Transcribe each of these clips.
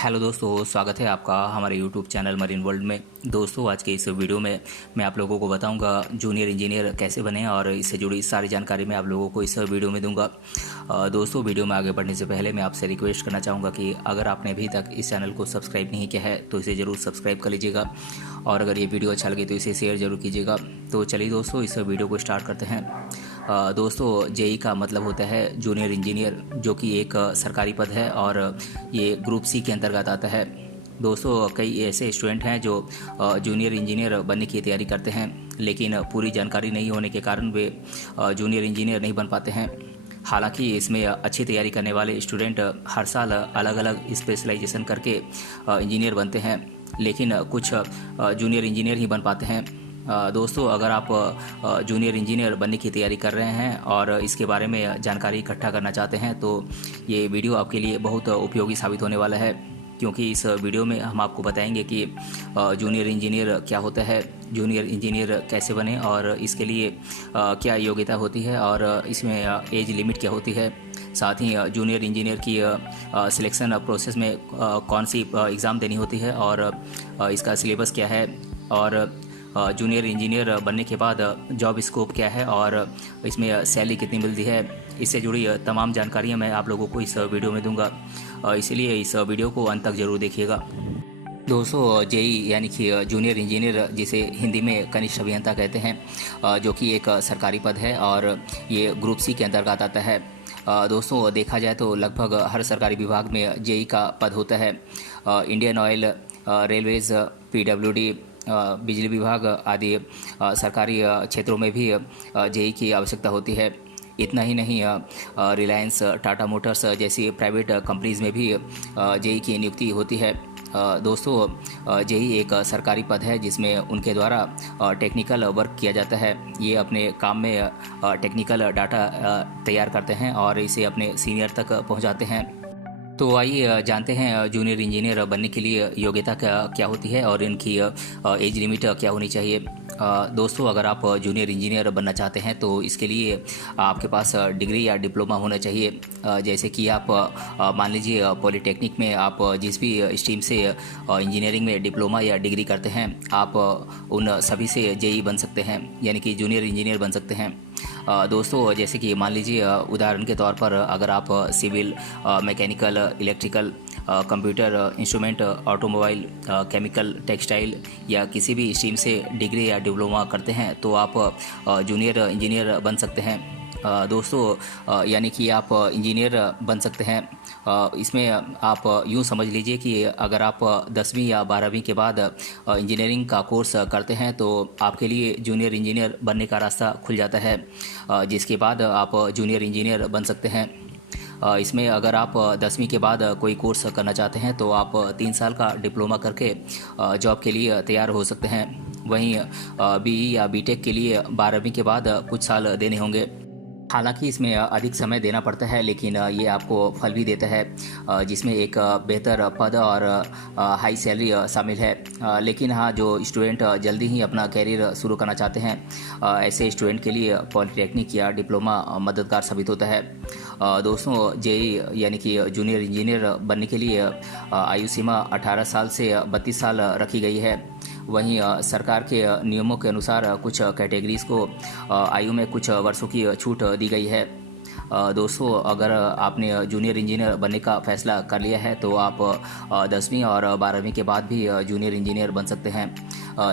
Hello दोस्तों, स्वागत है आपका हमारे यूट्यूब चैनल मरीन वर्ल्ड में। दोस्तों, आज के इस वीडियो में मैं आप लोगों को बताऊंगा जूनियर इंजीनियर कैसे बने और इससे जुड़ी सारी जानकारी मैं आप लोगों को इस वीडियो में दूंगा। दोस्तों, वीडियो में आगे बढ़ने से पहले मैं आपसे रिक्वेस्ट करना चाहूँगा कि अगर आपने अभी तक इस चैनल को सब्सक्राइब नहीं किया है तो इसे ज़रूर सब्सक्राइब कर लीजिएगा और अगर ये वीडियो अच्छा लगे तो इसे शेयर ज़रूर कीजिएगा। तो चलिए दोस्तों, इस वीडियो को स्टार्ट करते हैं। दोस्तों, जेई का मतलब होता है जूनियर इंजीनियर, जो कि एक सरकारी पद है और ये ग्रुप सी के अंतर्गत आता है। दोस्तों, कई ऐसे स्टूडेंट हैं जो जूनियर इंजीनियर बनने की तैयारी करते हैं, लेकिन पूरी जानकारी नहीं होने के कारण वे जूनियर इंजीनियर नहीं बन पाते हैं। हालांकि इसमें अच्छी तैयारी करने वाले स्टूडेंट हर साल अलग अलग स्पेशलाइजेशन करके इंजीनियर बनते हैं, लेकिन कुछ जूनियर इंजीनियर ही बन पाते हैं। दोस्तों, अगर आप जूनियर इंजीनियर बनने की तैयारी कर रहे हैं और इसके बारे में जानकारी इकट्ठा करना चाहते हैं तो ये वीडियो आपके लिए बहुत उपयोगी साबित होने वाला है, क्योंकि इस वीडियो में हम आपको बताएंगे कि जूनियर इंजीनियर क्या होता है, जूनियर इंजीनियर कैसे बने और इसके लिए क्या योग्यता होती है और इसमें एज लिमिट क्या होती है। साथ ही जूनियर इंजीनियर की सिलेक्शन प्रोसेस में कौन सी एग्ज़ाम देनी होती है और इसका सिलेबस क्या है और जूनियर इंजीनियर बनने के बाद जॉब स्कोप क्या है और इसमें सैलरी कितनी मिलती है। इससे जुड़ी तमाम जानकारियाँ मैं आप लोगों को इस वीडियो में दूंगा, इसलिए इस वीडियो को अंत तक ज़रूर देखिएगा। दोस्तों, जेई यानी कि जूनियर इंजीनियर, जिसे हिंदी में कनिष्ठ अभियंता कहते हैं, जो कि एक सरकारी पद है और ये ग्रुप सी के अंतर्गत आता है। दोस्तों, देखा जाए तो लगभग हर सरकारी विभाग में जेई का पद होता है। इंडियन ऑयल, रेलवेज़, पीडब्ल्यूडी, बिजली विभाग आदि सरकारी क्षेत्रों में भी जेई की आवश्यकता होती है। इतना ही नहीं, रिलायंस, टाटा मोटर्स जैसी प्राइवेट कंपनीज़ में भी जेई की नियुक्ति होती है। दोस्तों, जेई एक सरकारी पद है जिसमें उनके द्वारा टेक्निकल वर्क किया जाता है। ये अपने काम में टेक्निकल डाटा तैयार करते हैं और इसे अपने सीनियर तक पहुंचाते हैं। तो आइए जानते हैं जूनियर इंजीनियर बनने के लिए योग्यता क्या होती है और इनकी एज लिमिट क्या होनी चाहिए। दोस्तों, अगर आप जूनियर इंजीनियर बनना चाहते हैं तो इसके लिए आपके पास डिग्री या डिप्लोमा होना चाहिए। जैसे कि आप मान लीजिए पॉलिटेक्निक में आप जिस भी स्ट्रीम से इंजीनियरिंग में डिप्लोमा या डिग्री करते हैं, आप उन सभी से जेई बन सकते हैं, यानी कि जूनियर इंजीनियर बन सकते हैं। दोस्तों, जैसे कि मान लीजिए उदाहरण के तौर पर अगर आप civil, mechanical, electrical, computer, instrument, automobile, chemical, textile या किसी भी स्ट्रीम से डिग्री या डिप्लोमा करते हैं तो आप जूनियर इंजीनियर बन सकते हैं। दोस्तों, यानी कि आप इंजीनियर बन सकते हैं। इसमें आप यूँ समझ लीजिए कि अगर आप 10वीं या 12वीं के बाद इंजीनियरिंग का कोर्स करते हैं तो आपके लिए जूनियर इंजीनियर बनने का रास्ता खुल जाता है, जिसके बाद आप जूनियर इंजीनियर बन सकते हैं। इसमें अगर आप 10वीं के बाद कोई कोर्स करना चाहते हैं तो आप 3 साल का डिप्लोमा करके जॉब के लिए तैयार हो सकते हैं। वहीं बीई या बीटेक के लिए 12वीं के बाद कुछ साल देने होंगे। हालांकि इसमें अधिक समय देना पड़ता है, लेकिन ये आपको फल भी देता है, जिसमें एक बेहतर पद और हाई सैलरी शामिल है। लेकिन हाँ, जो स्टूडेंट जल्दी ही अपना कैरियर शुरू करना चाहते हैं, ऐसे स्टूडेंट के लिए पॉलिटेक्निक या डिप्लोमा मददगार साबित होता है। दोस्तों, जेई यानी कि जूनियर इंजीनियर बनने के लिए आयु सीमा 18 साल से 32 साल रखी गई है। वहीं सरकार के नियमों के अनुसार कुछ कैटेगरीज़ को आयु में कुछ वर्षों की छूट दी गई है। दोस्तों, अगर आपने जूनियर इंजीनियर बनने का फैसला कर लिया है तो आप 10वीं और 12वीं के बाद भी जूनियर इंजीनियर बन सकते हैं,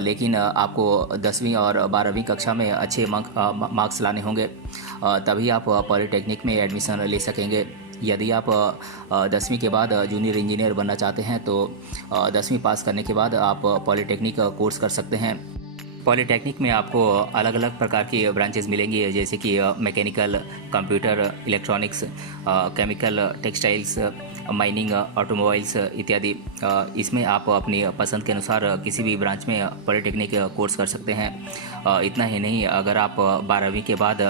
लेकिन आपको 10वीं और 12वीं कक्षा में अच्छे मार्क्स लाने होंगे, तभी आप पॉलिटेक्निक में एडमिशन ले सकेंगे। यदि आप 10वीं के बाद जूनियर इंजीनियर बनना चाहते हैं तो 10वीं पास करने के बाद आप पॉलिटेक्निक कोर्स कर सकते हैं। पॉलिटेक्निक में आपको अलग अलग प्रकार की ब्रांचेस मिलेंगी, जैसे कि mechanical, computer, electronics, chemical, textiles, mining, automobiles इत्यादि। इसमें आप अपनी पसंद के अनुसार किसी भी ब्रांच में पॉलिटेक्निक कोर्स कर सकते हैं। इतना ही नहीं, अगर आप 12वीं के बाद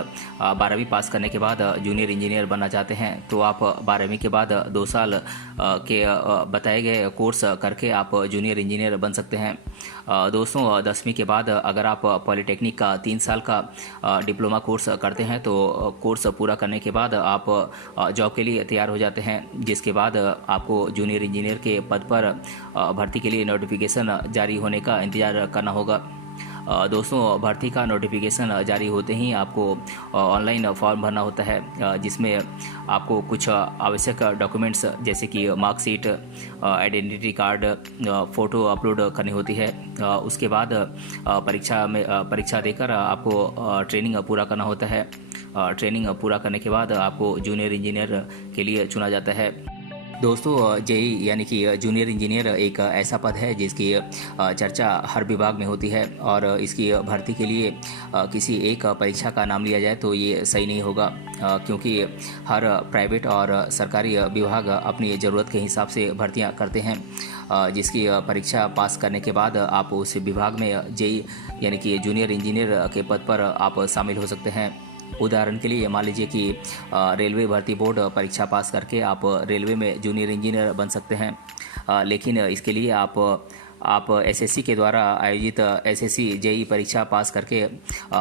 12वीं पास करने के बाद जूनियर इंजीनियर बनना चाहते हैं तो आप 12वीं के बाद 2 साल के बताए गए कोर्स करके आप जूनियर इंजीनियर बन सकते हैं। दोस्तों, 10वीं के बाद अगर आप पॉलिटेक्निक का 3 साल का डिप्लोमा कोर्स करते हैं तो कोर्स पूरा करने के बाद आप जॉब के लिए तैयार हो जाते हैं, जिसके बाद बाद आपको जूनियर इंजीनियर के पद पर भर्ती के लिए नोटिफिकेशन जारी होने का इंतज़ार करना होगा। दोस्तों, भर्ती का नोटिफिकेशन जारी होते ही आपको ऑनलाइन फॉर्म भरना होता है, जिसमें आपको कुछ आवश्यक डॉक्यूमेंट्स जैसे कि marksheet, identity card, photo upload करनी होती है। उसके बाद परीक्षा देकर आपको ट्रेनिंग पूरा करना होता है। ट्रेनिंग पूरा करने के बाद आपको जूनियर इंजीनियर के लिए चुना जाता है। दोस्तों, जेई यानी कि जूनियर इंजीनियर एक ऐसा पद है जिसकी चर्चा हर विभाग में होती है, और इसकी भर्ती के लिए किसी एक परीक्षा का नाम लिया जाए तो ये सही नहीं होगा, क्योंकि हर प्राइवेट और सरकारी विभाग अपनी ज़रूरत के हिसाब से भर्तियां करते हैं, जिसकी परीक्षा पास करने के बाद आप उस विभाग में जेई यानी कि जूनियर इंजीनियर के पद पर आप शामिल हो सकते हैं। उदाहरण के लिए मान लीजिए कि रेलवे भर्ती बोर्ड परीक्षा पास करके आप रेलवे में जूनियर इंजीनियर बन सकते हैं, लेकिन इसके लिए आप एसएससी के द्वारा आयोजित एसएससी जेई परीक्षा पास करके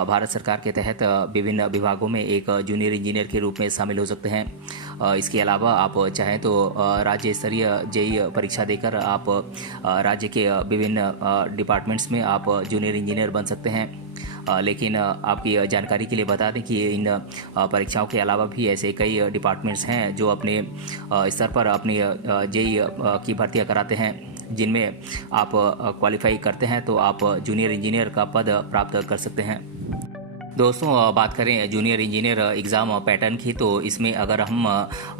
भारत सरकार के तहत विभिन्न विभागों में एक जूनियर इंजीनियर के रूप में शामिल हो सकते हैं। इसके अलावा आप चाहें तो राज्य स्तरीय जेई परीक्षा देकर आप राज्य के विभिन्न डिपार्टमेंट्स में आप जूनियर इंजीनियर बन सकते हैं। लेकिन आपकी जानकारी के लिए बता दें कि इन परीक्षाओं के अलावा भी ऐसे कई डिपार्टमेंट्स हैं जो अपने स्तर पर अपनी जेई की भर्तियां कराते हैं, जिनमें आप क्वालिफाई करते हैं तो आप जूनियर इंजीनियर का पद प्राप्त कर सकते हैं। दोस्तों, बात करें जूनियर इंजीनियर एग्ज़ाम पैटर्न की, तो इसमें अगर हम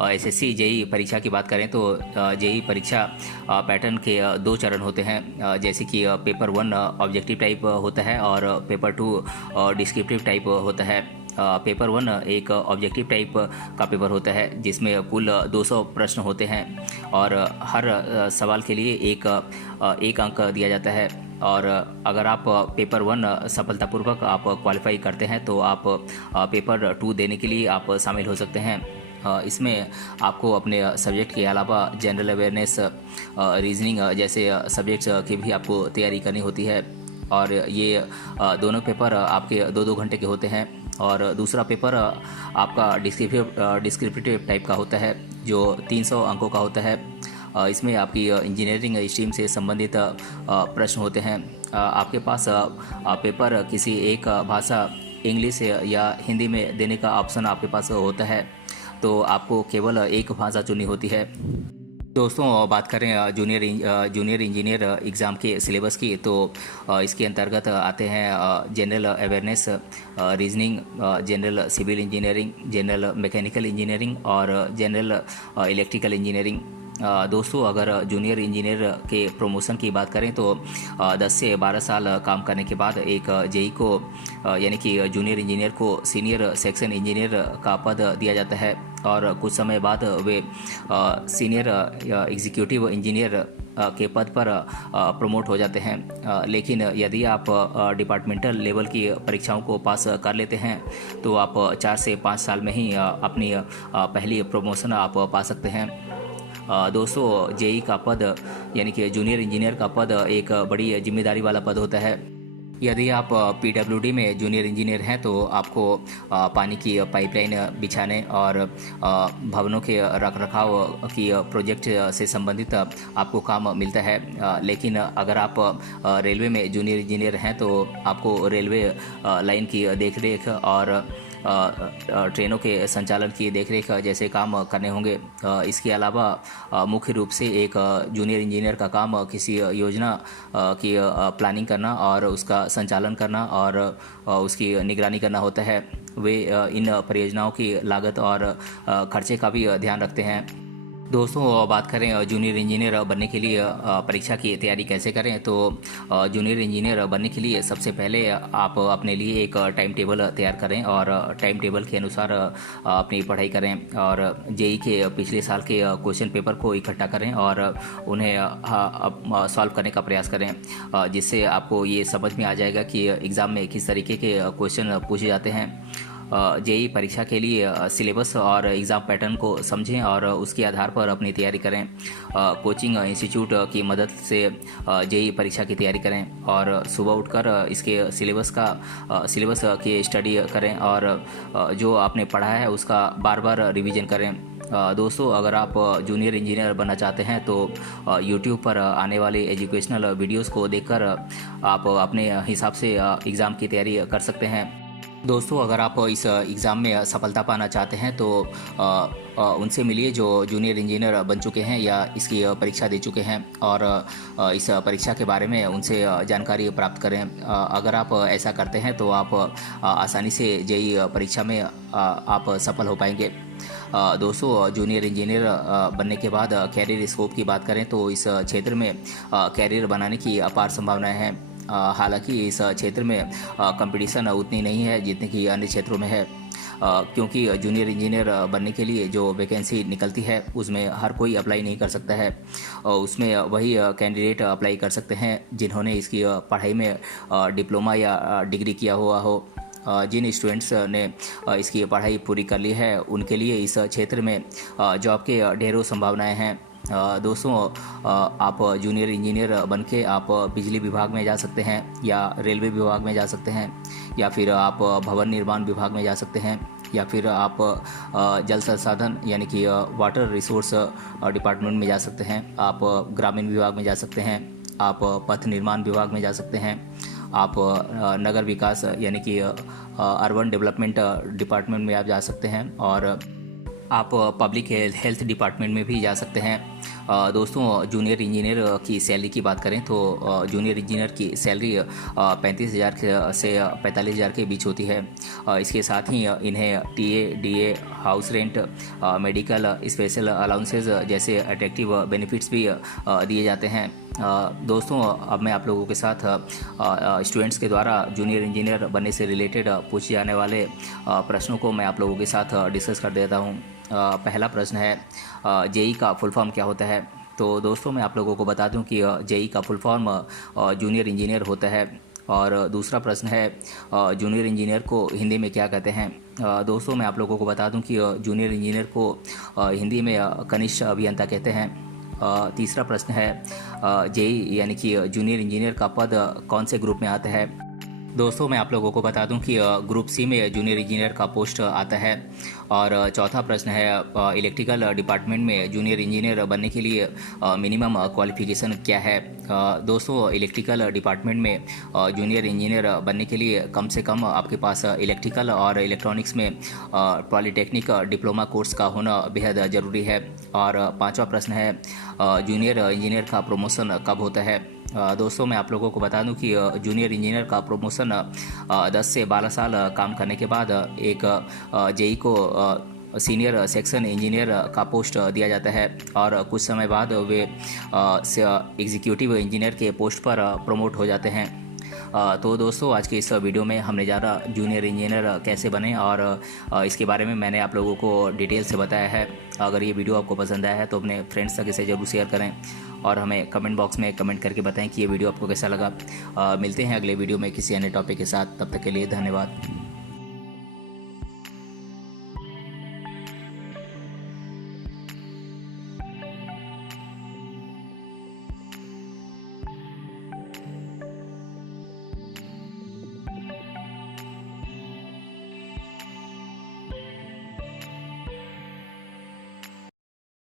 एसएससी जेई परीक्षा की बात करें तो जेई परीक्षा पैटर्न के 2 चरण होते हैं, जैसे कि पेपर 1 ऑब्जेक्टिव टाइप होता है और पेपर 2 डिस्क्रिप्टिव टाइप होता है। पेपर 1 एक ऑब्जेक्टिव टाइप का पेपर होता है जिसमें कुल 200 प्रश्न होते हैं, और हर सवाल के लिए एक अंक दिया जाता है। और अगर आप पेपर 1 सफलतापूर्वक आप क्वालिफाई करते हैं तो आप पेपर 2 देने के लिए आप शामिल हो सकते हैं। इसमें आपको अपने सब्जेक्ट के अलावा जनरल अवेयरनेस, रीजनिंग जैसे सब्जेक्ट्स की भी आपको तैयारी करनी होती है, और ये दोनों पेपर आपके 2-2 घंटे के होते हैं। और दूसरा पेपर आपका डिस्क्रिप्टिव टाइप का होता है जो 300 अंकों का होता है। इसमें आपकी इंजीनियरिंग स्ट्रीम से संबंधित प्रश्न होते हैं। आपके पास पेपर किसी एक भाषा, इंग्लिश या हिंदी में देने का ऑप्शन आपके पास होता है, तो आपको केवल एक भाषा चुननी होती है। दोस्तों, बात करें जूनियर इंजीनियर एग्ज़ाम के सिलेबस की, तो इसके अंतर्गत आते हैं general awareness, reasoning, general civil engineering, general mechanical engineering और जनरल इलेक्ट्रिकल इंजीनियरिंग। दोस्तों, अगर जूनियर इंजीनियर के प्रमोशन की बात करें तो 10 से 12 साल काम करने के बाद एक जेई को यानी कि जूनियर इंजीनियर को सीनियर सेक्शन इंजीनियर का पद दिया जाता है, और कुछ समय बाद वे सीनियर एग्जीक्यूटिव इंजीनियर के पद पर प्रमोट हो जाते हैं। लेकिन यदि आप डिपार्टमेंटल लेवल की परीक्षाओं को पास कर लेते हैं तो आप 4 से 5 साल में ही अपनी पहली प्रमोशन आप पा सकते हैं। दोस्तों, जेई का पद यानी कि जूनियर इंजीनियर का पद एक बड़ी जिम्मेदारी वाला पद होता है। यदि आप पीडब्ल्यूडी में जूनियर इंजीनियर हैं तो आपको पानी की पाइपलाइन बिछाने और भवनों के रखरखाव की प्रोजेक्ट से संबंधित आपको काम मिलता है। लेकिन अगर आप रेलवे में जूनियर इंजीनियर हैं तो आपको रेलवे लाइन की देखरेख और ट्रेनों के संचालन की देखरेख जैसे काम करने होंगे। इसके अलावा मुख्य रूप से एक जूनियर इंजीनियर का काम किसी योजना की प्लानिंग करना और उसका संचालन करना और उसकी निगरानी करना होता है। वे इन परियोजनाओं की लागत और खर्चे का भी ध्यान रखते हैं। दोस्तों, बात करें जूनियर इंजीनियर बनने के लिए परीक्षा की तैयारी कैसे करें, तो जूनियर इंजीनियर बनने के लिए सबसे पहले आप अपने लिए एक टाइम टेबल तैयार करें और टाइम टेबल के अनुसार अपनी पढ़ाई करें, और जेई के पिछले साल के क्वेश्चन पेपर को इकट्ठा करें और उन्हें सॉल्व करने का प्रयास करें, जिससे आपको ये समझ में आ जाएगा कि एग्ज़ाम में किस तरीके के क्वेश्चन पूछे जाते हैं। जेई परीक्षा के लिए सिलेबस और एग्ज़ाम पैटर्न को समझें और उसके आधार पर अपनी तैयारी करें। कोचिंग इंस्टीट्यूट की मदद से जेई परीक्षा की तैयारी करें और सुबह उठकर इसके सिलेबस की स्टडी करें और जो आपने पढ़ा है उसका बार बार रिवीजन करें। दोस्तों अगर आप जूनियर इंजीनियर बनना चाहते हैं तो यूट्यूब पर आने वाले एजुकेशनल वीडियोस को देखकर आप अपने हिसाब से एग्ज़ाम की तैयारी कर सकते हैं। दोस्तों अगर आप इस एग्ज़ाम में सफलता पाना चाहते हैं तो उनसे मिलिए जो जूनियर इंजीनियर बन चुके हैं या इसकी परीक्षा दे चुके हैं और इस परीक्षा के बारे में उनसे जानकारी प्राप्त करें। अगर आप ऐसा करते हैं तो आप आसानी से जेईई परीक्षा में आप सफल हो पाएंगे। दोस्तों जूनियर इंजीनियर बनने के बाद कैरियर स्कोप की बात करें तो इस क्षेत्र में कैरियर बनाने की अपार संभावनाएं हैं। हालांकि इस क्षेत्र में कंपटीशन उतनी नहीं है जितनी कि अन्य क्षेत्रों में है, क्योंकि जूनियर इंजीनियर बनने के लिए जो वैकेंसी निकलती है उसमें हर कोई अप्लाई नहीं कर सकता है। उसमें वही कैंडिडेट अप्लाई कर सकते हैं जिन्होंने इसकी पढ़ाई में डिप्लोमा या डिग्री किया हुआ हो। जिन स्टूडेंट्स ने इसकी पढ़ाई पूरी कर ली है उनके लिए इस क्षेत्र में जॉब के ढेरों संभावनाएं हैं। दोस्तों आप जूनियर इंजीनियर बनके आप बिजली विभाग में जा सकते हैं या रेलवे विभाग में जा सकते हैं या फिर आप भवन निर्माण विभाग में जा सकते हैं या फिर आप जल संसाधन यानी कि वाटर रिसोर्स डिपार्टमेंट में जा सकते हैं। आप ग्रामीण विभाग में जा सकते हैं, आप पथ निर्माण विभाग में जा सकते हैं, आप नगर विकास यानी कि अर्बन डेवलपमेंट डिपार्टमेंट में आप जा सकते हैं और आप पब्लिक हेल्थ डिपार्टमेंट में भी जा सकते हैं। दोस्तों जूनियर इंजीनियर की सैलरी की बात करें तो जूनियर इंजीनियर की सैलरी 35,000 से 45,000 के बीच होती है। इसके साथ ही इन्हें TA, DA, house rent, medical, special allowances जैसे अट्रैक्टिव बेनिफिट्स भी दिए जाते हैं। दोस्तों अब मैं आप लोगों के साथ स्टूडेंट्स के द्वारा जूनियर इंजीनियर बनने से रिलेटेड पूछे जाने वाले प्रश्नों को मैं आप लोगों के साथ डिस्कस कर देता हूं। पहला प्रश्न है जेईई का फुल फॉर्म क्या होता है। तो दोस्तों मैं आप लोगों को बता दूं कि जेईई का फुल फॉर्म जूनियर इंजीनियर होता है। और दूसरा प्रश्न है जूनियर इंजीनियर को हिंदी में क्या कहते हैं। दोस्तों मैं आप लोगों को बता दूं कि जूनियर इंजीनियर को हिंदी में कनिष्ठ अभियंता कहते हैं। तीसरा प्रश्न है जेईई यानी कि जूनियर इंजीनियर का पद कौन से ग्रुप में आता है। दोस्तों मैं आप लोगों को बता दूं कि ग्रुप सी में जूनियर इंजीनियर का पोस्ट आता है। और चौथा प्रश्न है इलेक्ट्रिकल डिपार्टमेंट में जूनियर इंजीनियर बनने के लिए मिनिमम क्वालिफिकेशन क्या है। दोस्तों इलेक्ट्रिकल डिपार्टमेंट में जूनियर इंजीनियर बनने के लिए कम से कम आपके पास इलेक्ट्रिकल और इलेक्ट्रॉनिक्स में पॉलीटेक्निक डिप्लोमा कोर्स का होना बेहद ज़रूरी है। और पांचवा प्रश्न है जूनियर इंजीनियर का प्रमोशन कब होता है। दोस्तों मैं आप लोगों को बता दूं कि जूनियर इंजीनियर का प्रमोशन 10 से 12 साल काम करने के बाद एक जेईई को सीनियर सेक्शन इंजीनियर का पोस्ट दिया जाता है और कुछ समय बाद वे एग्जीक्यूटिव इंजीनियर के पोस्ट पर प्रमोट हो जाते हैं। तो दोस्तों आज के इस वीडियो में हमने ज़्यादा जूनियर इंजीनियर कैसे बने और इसके बारे में मैंने आप लोगों को डिटेल से बताया है। अगर ये वीडियो आपको पसंद आया है तो अपने फ्रेंड्स तक इसे ज़रूर शेयर करें और हमें कमेंट बॉक्स में कमेंट करके बताएं कि ये वीडियो आपको कैसा लगा। मिलते हैं अगले वीडियो में किसी अन्य टॉपिक के साथ, तब तक के लिए धन्यवाद।